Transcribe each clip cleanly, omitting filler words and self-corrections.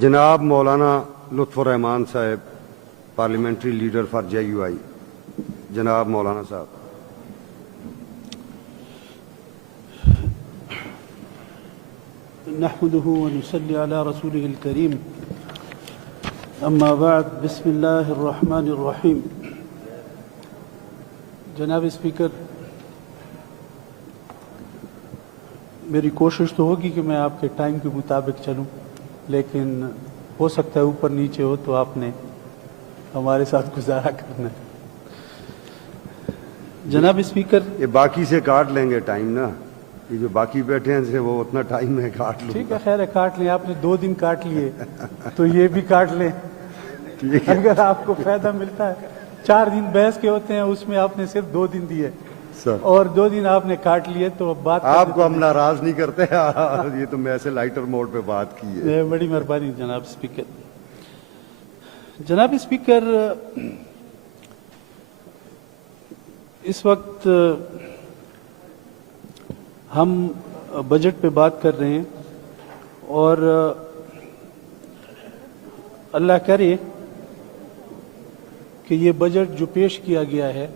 جناب مولانا لطف الرحمان صاحب پارلیمنٹری لیڈر فار JUI، جناب مولانا صاحب. نحمده ونصلي على رسوله الكريم اما بعد بسم اللہ الرحمن الرحیم. جناب اسپیکر، میری کوشش تو ہوگی کہ میں آپ کے ٹائم کے مطابق چلوں، لیکن ہو سکتا ہے اوپر نیچے ہو تو آپ نے ہمارے ساتھ گزارا کرنا ہے. جناب اسپیکر، یہ باقی سے کاٹ لیں گے ٹائم نا، یہ جو باقی بیٹھے ہیں سے وہ اتنا ٹائم میں کاٹ لوں. ٹھیک ہے، خیر ہے، کاٹ لیں. آپ نے 2 دن کاٹ لیے تو یہ بھی کاٹ لیں. اگر آپ کو فائدہ ملتا ہے، 4 دن بحث کے ہوتے ہیں، اس میں آپ نے صرف 2 دن دیے اور 2 دن آپ نے کاٹ لیے. تو بات آپ کو ہم ناراض نہیں کرتے، یہ تو میں ایسے لائٹر موڈ پہ بات کی ہے. بڑی مہربانی جناب اسپیکر. جناب اسپیکر، اس وقت ہم بجٹ پہ بات کر رہے ہیں اور اللہ کرے کہ یہ بجٹ جو پیش کیا گیا ہے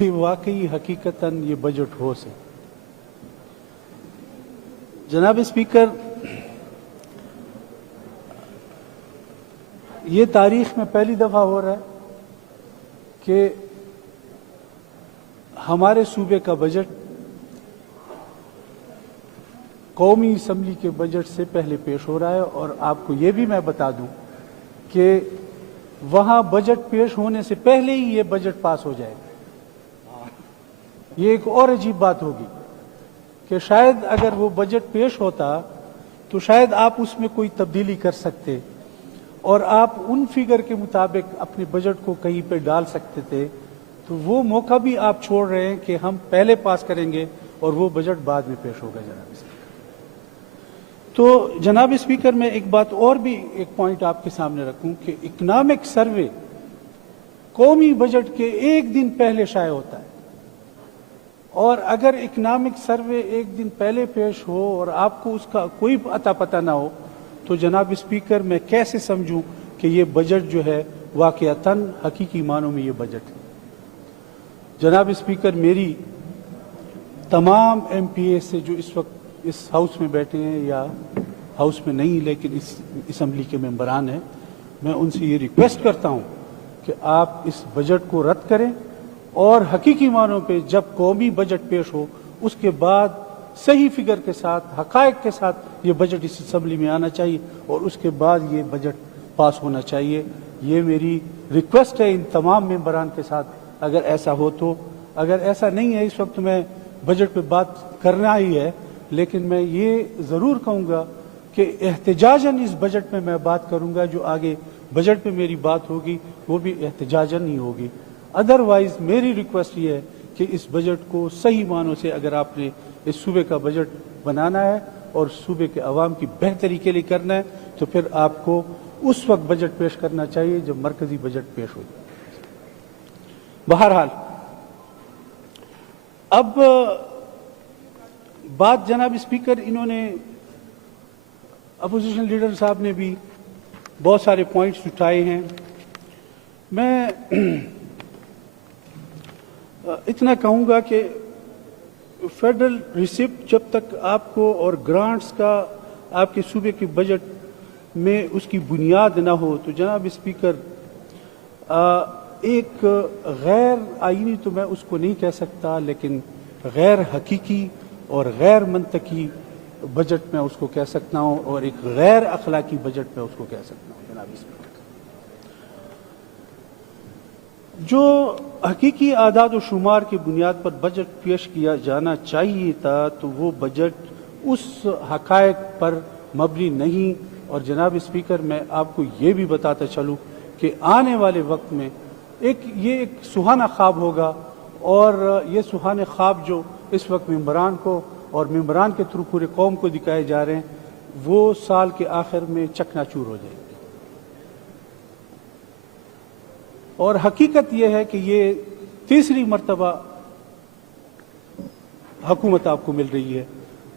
یہ واقعی حقیقتاً یہ بجٹ ہو سے. جناب اسپیکر، یہ تاریخ میں پہلی دفعہ ہو رہا ہے کہ ہمارے صوبے کا بجٹ قومی اسمبلی کے بجٹ سے پہلے پیش ہو رہا ہے. اور آپ کو یہ بھی میں بتا دوں کہ وہاں بجٹ پیش ہونے سے پہلے ہی یہ بجٹ پاس ہو جائے گا. یہ ایک اور عجیب بات ہوگی کہ شاید اگر وہ بجٹ پیش ہوتا تو شاید آپ اس میں کوئی تبدیلی کر سکتے اور آپ ان فگر کے مطابق اپنے بجٹ کو کہیں پہ ڈال سکتے تھے. تو وہ موقع بھی آپ چھوڑ رہے ہیں کہ ہم پہلے پاس کریں گے اور وہ بجٹ بعد میں پیش ہوگا. جناب اسپیکر، تو جناب اسپیکر، میں ایک بات اور بھی ایک پوائنٹ آپ کے سامنے رکھوں کہ اکنامک سروے قومی بجٹ کے 1 دن پہلے شائع ہوتا ہے. اور اگر اکنامک سروے 1 دن پہلے پیش ہو اور آپ کو اس کا کوئی اتا پتہ نہ ہو تو جناب اسپیکر میں کیسے سمجھوں کہ یہ بجٹ جو ہے واقعتاً حقیقی معنوں میں یہ بجٹ ہے. جناب اسپیکر، میری تمام MP سے جو اس وقت اس ہاؤس میں بیٹھے ہیں یا ہاؤس میں نہیں لیکن اس اسمبلی کے ممبران ہیں، میں ان سے یہ ریکویسٹ کرتا ہوں کہ آپ اس بجٹ کو رد کریں اور حقیقی معنوں پہ جب قومی بجٹ پیش ہو اس کے بعد صحیح فگر کے ساتھ حقائق کے ساتھ یہ بجٹ اس اسمبلی میں آنا چاہیے اور اس کے بعد یہ بجٹ پاس ہونا چاہیے. یہ میری ریکویسٹ ہے ان تمام ممبران کے ساتھ. اگر ایسا ہو تو، اگر ایسا نہیں ہے اس وقت میں بجٹ پہ بات کرنا ہی ہے، لیکن میں یہ ضرور کہوں گا کہ احتجاجاً اس بجٹ میں بات کروں گا. جو آگے بجٹ پہ میری بات ہوگی وہ بھی احتجاجاً ہی ہوگی. ادروائز میری ریکویسٹ یہ ہے کہ اس بجٹ کو صحیح معنوں سے اگر آپ نے اس صوبے کا بجٹ بنانا ہے اور صوبے کے عوام کی بہتری کے لیے کرنا ہے تو پھر آپ کو اس وقت بجٹ پیش کرنا چاہیے جب مرکزی بجٹ پیش ہو. بہرحال اب بات جناب اسپیکر، انہوں نے اپوزیشن لیڈر صاحب نے بھی بہت سارے پوائنٹس اٹھائے ہیں. میں اتنا کہوں گا کہ فیڈرل ریسپٹ جب تک آپ کو اور گرانٹس کا آپ کے صوبے کے بجٹ میں اس کی بنیاد نہ ہو تو جناب اسپیکر ایک غیر آئینی تو میں اس کو نہیں کہہ سکتا لیکن غیر حقیقی اور غیر منطقی بجٹ میں اس کو کہہ سکتا ہوں اور ایک غیر اخلاقی بجٹ میں اس کو کہہ سکتا ہوں. جناب اسپیکر، جو حقیقی اعداد و شمار کی بنیاد پر بجٹ پیش کیا جانا چاہیے تھا تو وہ بجٹ اس حقائق پر مبنی نہیں. اور جناب اسپیکر، میں آپ کو یہ بھی بتاتا چلوں کہ آنے والے وقت میں یہ ایک سہانا خواب ہوگا اور یہ سہانے خواب جو اس وقت ممبران کو اور ممبران کے تھرو پورے قوم کو دکھائے جا رہے ہیں وہ سال کے آخر میں چکنا چور ہو جائے گے. اور حقیقت یہ ہے کہ یہ تیسری مرتبہ حکومت آپ کو مل رہی ہے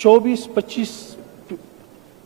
24-25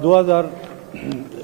2000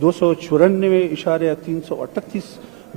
294.338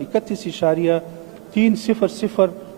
31.300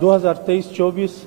2023-24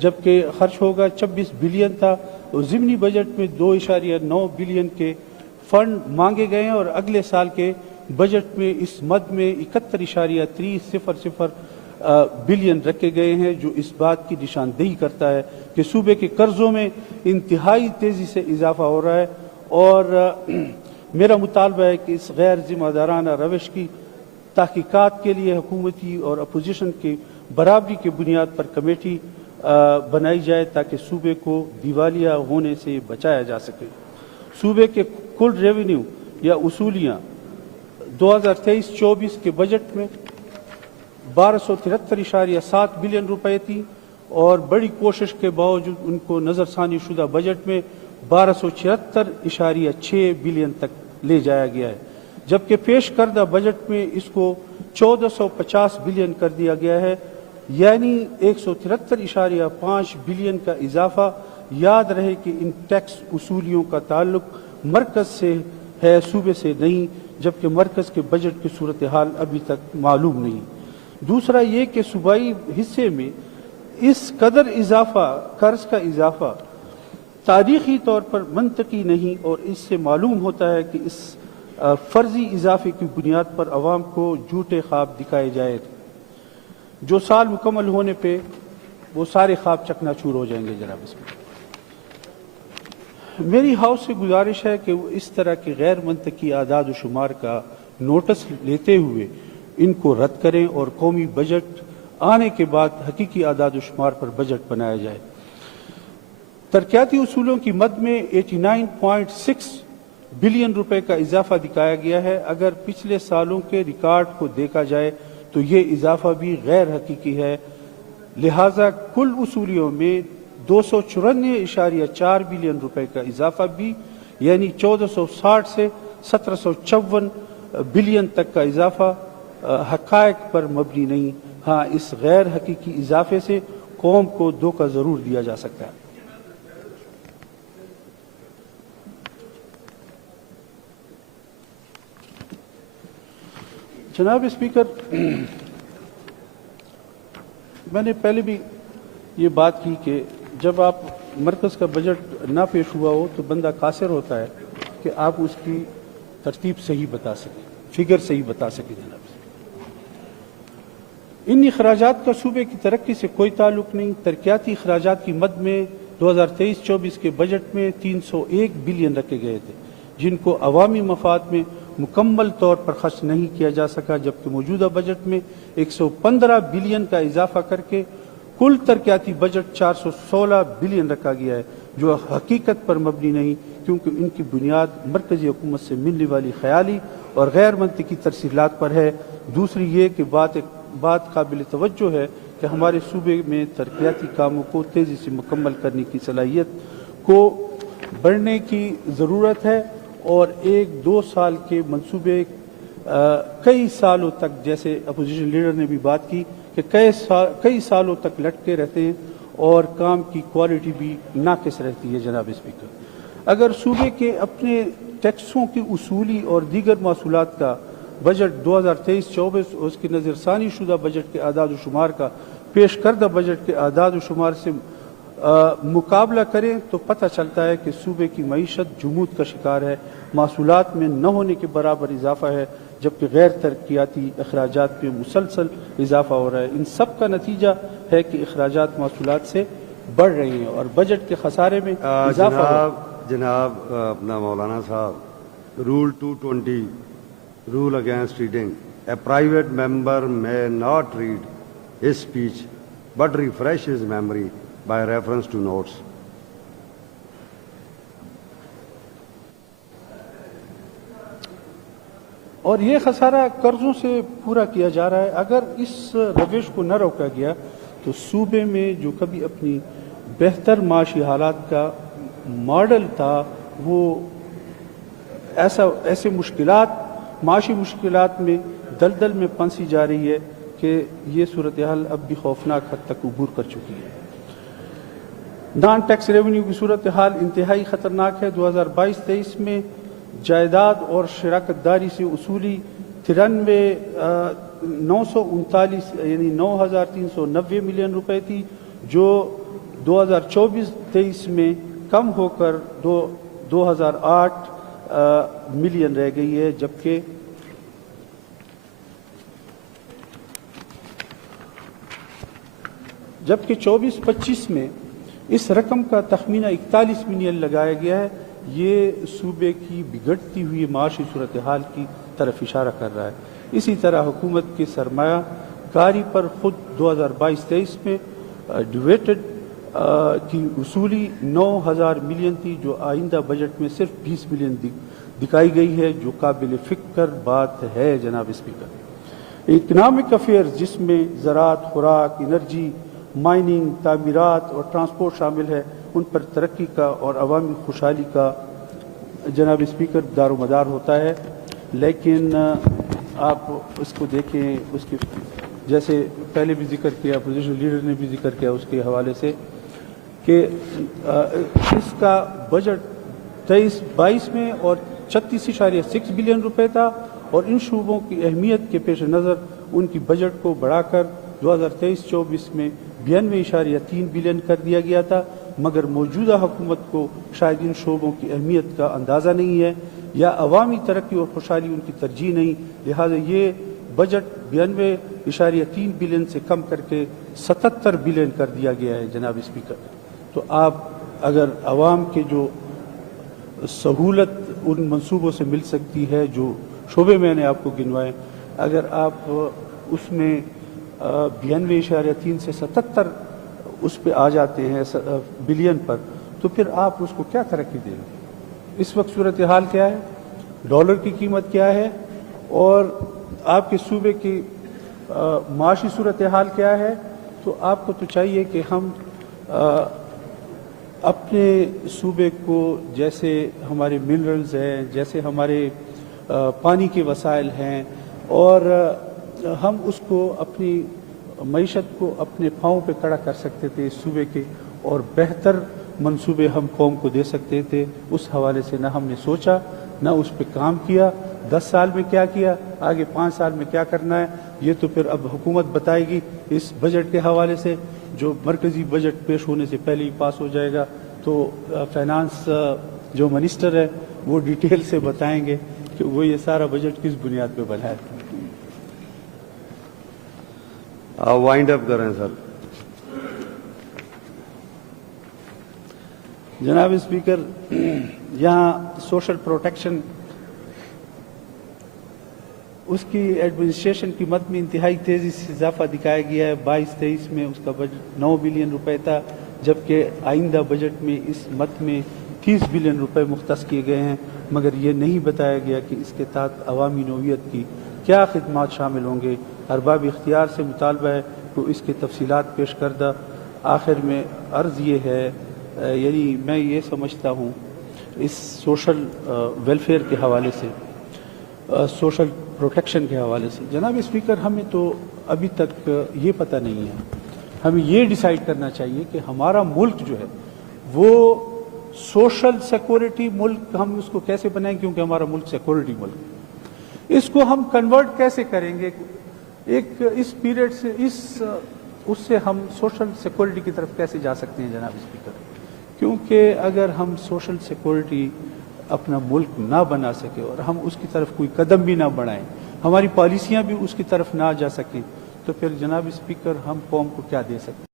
جبکہ خرچ ہوگا 26 بلین تھا، اور ضمنی بجٹ میں 2.9 بلین کے فنڈ مانگے گئے ہیں، اور اگلے سال کے بجٹ میں اس مد میں 71.300 بلین رکھے گئے ہیں، جو اس بات کی نشاندہی کرتا ہے کہ صوبے کے قرضوں میں انتہائی تیزی سے اضافہ ہو رہا ہے، اور میرا مطالبہ ہے کہ اس غیر ذمہ دارانہ روش کی تحقیقات کے لیے حکومتی اور اپوزیشن کی برابری کی بنیاد پر کمیٹی بنائی جائے تاکہ صوبے کو دیوالیہ ہونے سے بچایا جا سکے۔ صوبے کے کل ریونیو یا اصولیاں 2023-24 کے بجٹ میں 1273.7 بلین روپے تھی، اور بڑی کوشش کے باوجود ان کو نظر ثانی شدہ بجٹ میں 1276.6 بلین تک لے جایا گیا ہے، جبکہ پیش کردہ بجٹ میں اس کو 1450 بلین کر دیا گیا ہے، یعنی 173.5 بلین کا اضافہ۔ یاد رہے کہ ان ٹیکس اصولیوں کا تعلق مرکز سے ہے، صوبے سے نہیں، جبکہ مرکز کے بجٹ کی صورتحال ابھی تک معلوم نہیں۔ دوسرا یہ کہ صوبائی حصے میں اس قدر اضافہ، قرض کا اضافہ تاریخی طور پر منطقی نہیں، اور اس سے معلوم ہوتا ہے کہ اس فرضی اضافے کی بنیاد پر عوام کو جھوٹے خواب دکھائے جائے، جو سال مکمل ہونے پہ وہ سارے خواب چکنا چور ہو جائیں گے۔ جناب اسپیکر، میری ہاؤس سے گزارش ہے کہ وہ اس طرح کے غیر منطقی اعداد و شمار کا نوٹس لیتے ہوئے ان کو رد کریں، اور قومی بجٹ آنے کے بعد حقیقی اعداد و شمار پر بجٹ بنایا جائے۔ ترقیاتی اصولوں کی مد میں 89.6 بلین روپے کا اضافہ دکھایا گیا ہے۔ اگر پچھلے سالوں کے ریکارڈ کو دیکھا جائے تو یہ اضافہ بھی غیر حقیقی ہے، لہٰذا کل اصولیوں میں 294.4 بلین روپے کا اضافہ بھی، یعنی 1460 سے 1754 بلین تک کا اضافہ حقائق پر مبنی نہیں۔ ہاں، اس غیر حقیقی اضافے سے قوم کو دھوکہ ضرور دیا جا سکتا ہے۔ جناب اسپیکر، میں نے پہلے بھی یہ بات کی کہ جب آپ مرکز کا بجٹ نہ پیش ہوا ہو تو بندہ قاصر ہوتا ہے کہ آپ اس کی ترتیب صحیح بتا سکیں، فگر صحیح بتا سکیں۔ جناب، ان اخراجات کا صوبے کی ترقی سے کوئی تعلق نہیں۔ ترقیاتی اخراجات کی مد میں 2023-24 کے بجٹ میں 301 بلین رکھے گئے تھے، جن کو عوامی مفاد میں مکمل طور پر خرچ نہیں کیا جا سکا، جبکہ موجودہ بجٹ میں 115 بلین کا اضافہ کر کے کل ترقیاتی بجٹ 416 بلین رکھا گیا ہے، جو حقیقت پر مبنی نہیں، کیونکہ ان کی بنیاد مرکزی حکومت سے ملنے والی خیالی اور غیر منطقی ترسیلات پر ہے۔ دوسری یہ کہ بات قابل توجہ ہے کہ ہمارے صوبے میں ترقیاتی کاموں کو تیزی سے مکمل کرنے کی صلاحیت کو بڑھنے کی ضرورت ہے، اور 1-2 سال کے منصوبے کئی سالوں تک، جیسے اپوزیشن لیڈر نے بھی بات کی کہ کئی سالوں تک لٹکے رہتے ہیں اور کام کی کوالٹی بھی ناقص رہتی ہے۔ جناب اسپیکر، اگر صوبے کے اپنے ٹیکسوں کی اصولی اور دیگر محصولات کا بجٹ 2023-24 اور اس کی نظر ثانی شدہ بجٹ کے اعداد و شمار کا پیش کردہ بجٹ کے اعداد و شمار سے مقابلہ کریں تو پتہ چلتا ہے کہ صوبے کی معیشت جمود کا شکار ہے، محصولات میں نہ ہونے کے برابر اضافہ ہے، جبکہ غیر ترقیاتی اخراجات میں مسلسل اضافہ ہو رہا ہے۔ ان سب کا نتیجہ ہے کہ اخراجات محصولات سے بڑھ رہے ہیں اور بجٹ کے خسارے میں اضافہ ہو رہا ہے۔ جناب اپنا مولانا صاحب، role 220 rule against reading. A private member may not read his speech but refresh his memory by reference to notes. اور یہ خسارہ قرضوں سے پورا کیا جا رہا ہے۔ اگر اس روش کو نہ روکا گیا تو صوبے میں جو کبھی اپنی بہتر معاشی حالات کا ماڈل تھا، وہ ایسے معاشی مشکلات میں دلدل میں پھنسی جا رہی ہے کہ یہ صورتحال اب بھی خوفناک حد تک عبور کر چکی ہے۔ نان ٹیکس ریونیو کی صورتحال انتہائی خطرناک ہے۔ 2022-23 میں جائیداد اور شراکت داری سے اصولی 93,939 یعنی 9,390 ملین روپے تھی، جو 2024-23 میں کم ہو کر 2008 ملین رہ گئی ہے، جبکہ جبکہ 24-25 میں اس رقم کا تخمینہ 41 ملین لگایا گیا ہے۔ یہ صوبے کی بگڑتی ہوئی معاشی صورتحال کی طرف اشارہ کر رہا ہے۔ اسی طرح حکومت کی سرمایہ کاری پر خود 2022-23 میں ڈیویٹڈ کی وصولی 9000 ملین تھی، جو آئندہ بجٹ میں صرف 20 ملین دکھائی گئی ہے، جو قابل فکر بات ہے جناب اسپیکر۔ اکنامک افیئرز، جس میں زراعت، خوراک، انرجی، مائننگ، تعمیرات اور ٹرانسپورٹ شامل ہے، ان پر ترقی کا اور عوامی خوشحالی کا جناب اسپیکر دار و مدار ہوتا ہے۔ لیکن آپ اس کو دیکھیں، اس کے جیسے پہلے بھی ذکر کیا، اپوزیشن لیڈر نے بھی ذکر کیا اس کے حوالے سے، کہ اس کا بجٹ 23-22 میں اور 36.6 بلین روپے تھا، اور ان شعبوں کی اہمیت کے پیش نظر ان کی بجٹ کو بڑھا کر 2023-24 میں 92.3 بلین کر دیا گیا تھا، مگر موجودہ حکومت کو شاید ان شعبوں کی اہمیت کا اندازہ نہیں ہے، یا عوامی ترقی اور خوشحالی ان کی ترجیح نہیں، لہذا یہ بجٹ 92.3 بلین سے کم کر کے 77 بلین کر دیا گیا ہے جناب اسپیکر۔ تو آپ اگر عوام کے جو سہولت ان منصوبوں سے مل سکتی ہے، جو شعبے میں نے آپ کو گنوائے، اگر آپ اس میں 92.3 سے 77 اس پہ آ جاتے ہیں بلین پر، تو پھر آپ اس کو کیا ترقی دیں گے؟ اس وقت صورتحال کیا ہے، ڈالر کی قیمت کیا ہے، اور آپ کے صوبے کی معاشی صورتحال کیا ہے؟ تو آپ کو تو چاہیے کہ ہم اپنے صوبے کو، جیسے ہمارے منرلز ہیں، جیسے ہمارے پانی کے وسائل ہیں، اور ہم اس کو اپنی معیشت کو اپنے پاؤں پہ کھڑا کر سکتے تھے اس صوبے کے، اور بہتر منصوبے ہم قوم کو دے سکتے تھے۔ اس حوالے سے نہ ہم نے سوچا، نہ اس پہ کام کیا۔ 10 سال میں کیا کیا، آگے 5 سال میں کیا کرنا ہے، یہ تو پھر اب حکومت بتائے گی۔ اس بجٹ کے حوالے سے جو مرکزی بجٹ پیش ہونے سے پہلے ہی پاس ہو جائے گا، تو فائنانس جو منسٹر ہے وہ ڈیٹیل سے بتائیں گے کہ وہ یہ سارا بجٹ کس بنیاد پہ بنا ہے۔ آپ وائنڈ اپ کریں سر۔ جناب اسپیکر، یہاں سوشل پروٹیکشن، اس کی ایڈمنسٹریشن کی مد میں انتہائی تیزی سے اضافہ دکھایا گیا ہے۔ 22-23 میں اس کا بجٹ 9 بلین روپے تھا، جبکہ آئندہ بجٹ میں اس مد میں 30 بلین روپے مختص کیے گئے ہیں، مگر یہ نہیں بتایا گیا کہ اس کے تحت عوامی نوعیت کی کیا خدمات شامل ہوں گے۔ ارباب اختیار سے مطالبہ ہے تو اس کی تفصیلات پیش کردہ۔ آخر میں عرض یہ ہے، یعنی میں یہ سمجھتا ہوں اس سوشل ویلفیئر کے حوالے سے، سوشل پروٹیکشن کے حوالے سے، جناب اسپیکر، ہمیں تو ابھی تک یہ پتہ نہیں ہے۔ ہمیں یہ ڈیسائیڈ کرنا چاہیے کہ ہمارا ملک جو ہے وہ سوشل سیکورٹی ملک ہم اس کو کیسے بنائیں، کیونکہ ہمارا ملک سیکورٹی ملک ہے۔ اس کو ہم کنورٹ کیسے کریں گے ایک اس پیریڈ سے، اس سے ہم سوشل سیکورٹی کی طرف کیسے جا سکتے ہیں جناب اسپیکر؟ کیونکہ اگر ہم سوشل سیکورٹی اپنا ملک نہ بنا سکے اور ہم اس کی طرف کوئی قدم بھی نہ بڑھائیں، ہماری پالیسیاں بھی اس کی طرف نہ جا سکیں، تو پھر جناب اسپیکر ہم قوم کو کیا دے سکتے ہیں؟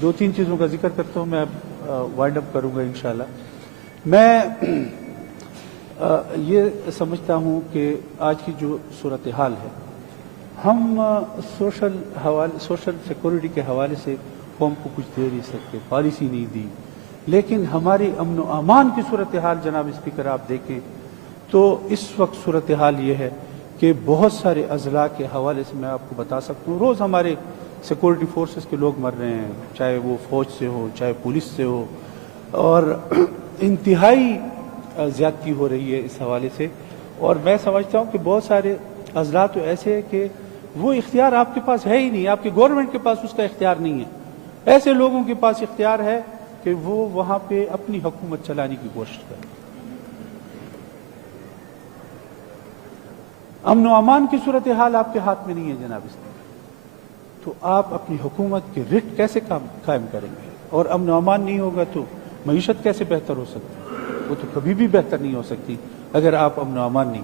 2-3 چیزوں کا ذکر کرتا ہوں، میں وائنڈ اپ کروں گا انشاءاللہ۔ میں یہ سمجھتا ہوں کہ آج کی جو صورتحال ہے، ہم سوشل سیکورٹی کے حوالے سے قوم کو کچھ دے نہیں سکتے، پالیسی نہیں دی، لیکن ہماری امن و امان کی صورتحال جناب اسپیکر آپ دیکھیں تو اس وقت صورتحال یہ ہے کہ بہت سارے اضلاع کے حوالے سے میں آپ کو بتا سکتا ہوں، روز ہمارے سیکورٹی فورسز کے لوگ مر رہے ہیں، چاہے وہ فوج سے ہو، چاہے پولیس سے ہو، اور انتہائی زیادتی ہو رہی ہے اس حوالے سے۔ اور میں سمجھتا ہوں کہ بہت سارے اضلاع تو ایسے ہیں کہ وہ اختیار آپ کے پاس ہے ہی نہیں، آپ کی گورنمنٹ کے پاس اس کا اختیار نہیں ہے۔ ایسے لوگوں کے پاس اختیار ہے کہ وہ وہاں پہ اپنی حکومت چلانے کی کوشش کریں۔ امن و امان کی صورتحال آپ کے ہاتھ میں نہیں ہے جناب اسپیکر، تو آپ اپنی حکومت کے رٹ کیسے قائم کریں گے؟ اور امن و امان نہیں ہوگا تو معیشت کیسے بہتر ہو سکتی؟ وہ تو کبھی بھی بہتر نہیں ہو سکتی اگر آپ امن و امان نہیں۔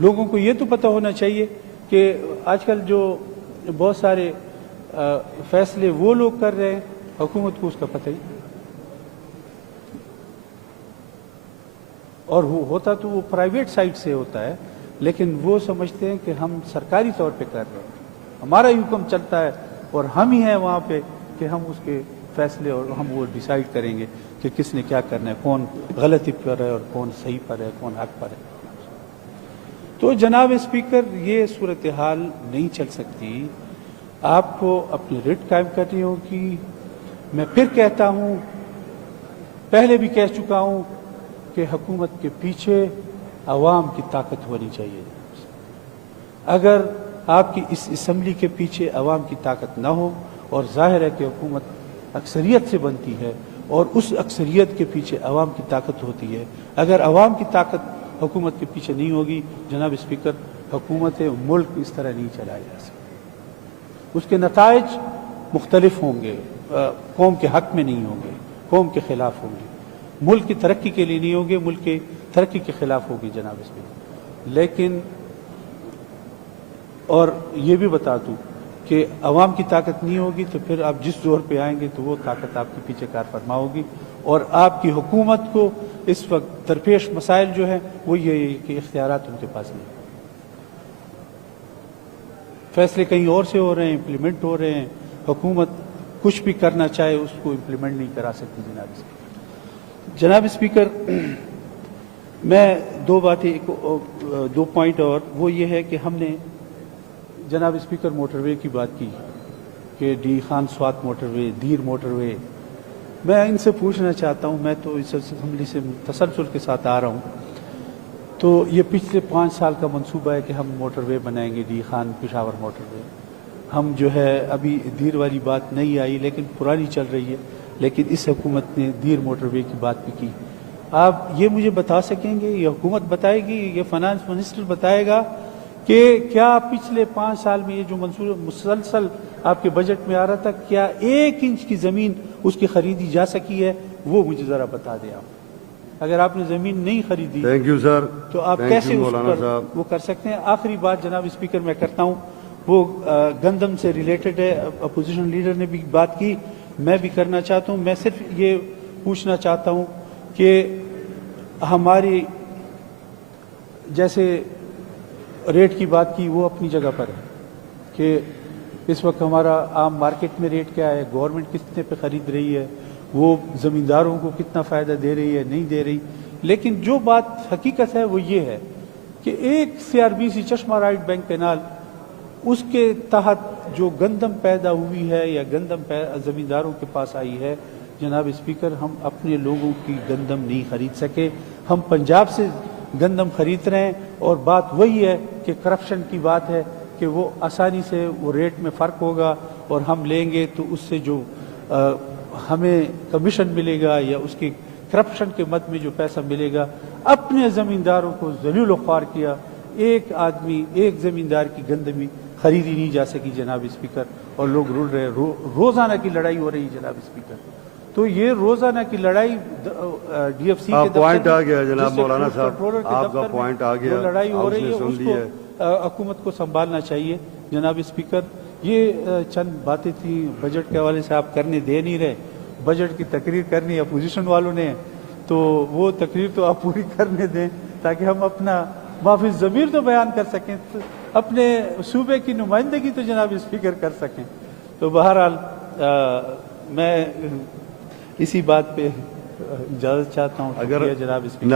لوگوں کو یہ تو پتہ ہونا چاہیے کہ آج کل جو بہت سارے فیصلے وہ لوگ کر رہے ہیں، حکومت کو اس کا پتہ ہی نہیں، اور وہ ہوتا تو وہ پرائیویٹ سائٹ سے ہوتا ہے، لیکن وہ سمجھتے ہیں کہ ہم سرکاری طور پہ کر رہے ہیں، ہمارا ہی حکم چلتا ہے اور ہم ہی ہیں وہاں پہ کہ ہم اس کے فیصلے اور ہم وہ ڈیسائیڈ کریں گے کہ کس نے کیا کرنا ہے، کون غلطی پر ہے اور کون صحیح پر ہے، کون حق پر ہے۔ تو جناب اسپیکر یہ صورتحال نہیں چل سکتی، آپ کو اپنی رٹ قائم کرنی ہوگی۔ میں پھر کہتا ہوں، پہلے بھی کہہ چکا ہوں کہ حکومت کے پیچھے عوام کی طاقت ہونی چاہیے۔ اگر آپ کی اس اسمبلی کے پیچھے عوام کی طاقت نہ ہو، اور ظاہر ہے کہ حکومت اکثریت سے بنتی ہے اور اس اکثریت کے پیچھے عوام کی طاقت ہوتی ہے، اگر عوام کی طاقت حکومت کے پیچھے نہیں ہوگی جناب اسپیکر، حکومت ملک اس طرح نہیں چلایا جا سکتا، اس کے نتائج مختلف ہوں گے، قوم کے حق میں نہیں ہوں گے، قوم کے خلاف ہوں گے، ملک کی ترقی کے لیے نہیں ہوں گے، ملک کی ترقی کے خلاف ہوگی جناب اسپیکر۔ لیکن اور یہ بھی بتا دوں کہ عوام کی طاقت نہیں ہوگی تو پھر آپ جس زور پہ آئیں گے تو وہ طاقت آپ کے پیچھے کار فرما ہوگی، اور آپ کی حکومت کو اس وقت درپیش مسائل جو ہیں وہ یہ کہ اختیارات ان کے پاس نہیں، فیصلے کہیں اور سے ہو رہے ہیں، امپلیمنٹ ہو رہے ہیں، حکومت کچھ بھی کرنا چاہے اس کو امپلیمنٹ نہیں کرا سکتی جناب اسپیکر۔ جناب اسپیکر، میں دو پوائنٹ اور وہ یہ ہے کہ ہم نے جناب اسپیکر موٹر وے کی بات کی کہ ڈی خان سوات موٹر وے، دیر موٹر وے، میں ان سے پوچھنا چاہتا ہوں، میں تو اس اسمبلی سے تسلسل کے ساتھ آ رہا ہوں، تو یہ پچھلے 5 سال کا منصوبہ ہے کہ ہم موٹر وے بنائیں گے، ڈی خان پشاور موٹر وے، ہم جو ہے ابھی دیر والی بات نہیں آئی لیکن پرانی چل رہی ہے، لیکن اس حکومت نے دیر موٹر وے کی بات بھی کی۔ آپ یہ مجھے بتا سکیں گے، یہ حکومت بتائے گی، یہ فائنانس منسٹر بتائے گا کہ کیا پچھلے 5 سال میں یہ جو منصوبہ مسلسل آپ کے بجٹ میں آ رہا تھا، کیا 1 انچ کی زمین اس کی خریدی جا سکی ہے؟ وہ مجھے ذرا بتا دیں آپ۔ اگر آپ نے زمین نہیں خریدی تھینک یو سر، تو آپ کیسے اس پر وہ کر سکتے ہیں؟ آخری بات جناب اسپیکر میں کرتا ہوں، وہ گندم سے ریلیٹڈ ہے، اپوزیشن لیڈر نے بھی بات کی، میں بھی کرنا چاہتا ہوں۔ میں صرف یہ پوچھنا چاہتا ہوں کہ ہماری جیسے ریٹ کی بات کی وہ اپنی جگہ پر ہے کہ اس وقت ہمارا عام مارکیٹ میں ریٹ کیا ہے، گورنمنٹ کتنے پہ خرید رہی ہے، وہ زمینداروں کو کتنا فائدہ دے رہی ہے نہیں دے رہی، لیکن جو بات حقیقت ہے وہ یہ ہے کہ ایک CRBC چشمہ رائٹ بینک کینال، اس کے تحت جو گندم پیدا ہوئی ہے یا گندم زمینداروں کے پاس آئی ہے، جناب اسپیکر ہم اپنے لوگوں کی گندم نہیں خرید سکے، ہم پنجاب سے گندم خرید رہے ہیں، اور بات وہی ہے کہ کرپشن کی بات ہے کہ وہ آسانی سے وہ ریٹ میں فرق ہوگا اور ہم لیں گے تو اس سے جو ہمیں کمیشن ملے گا یا اس کی کرپشن کے مد میں جو پیسہ ملے گا، اپنے زمینداروں کو ذلیل و خوار کیا، ایک آدمی ایک زمیندار کی گندمی خریدی نہیں جا سکی جناب اسپیکر، اور لوگ رول رہے، روزانہ کی لڑائی ہو رہی ہے جناب اسپیکر۔ تو یہ روزانہ کی لڑائی DFC کے پوائنٹ آ گیا جناب مولانا صاحب، آپ کا پوائنٹ آ گیا، لڑائی ہو رہی ہے، اس کو حکومت کو سنبھالنا چاہیے جناب اسپیکر۔ یہ چند باتیں تھیں بجٹ کے حوالے سے، آپ کرنے دے نہیں رہے، بجٹ کی تقریر کرنی اپوزیشن والوں نے، تو وہ تقریر تو آپ پوری کرنے دیں تاکہ ہم اپنا معافی ضمیر تو بیان کر سکیں، اپنے صوبے کی نمائندگی تو جناب اسپیکر کر سکیں۔ تو بہرحال میں اسی بات پہ اجازت چاہتا ہوں، اگر جناب اسپیکر۔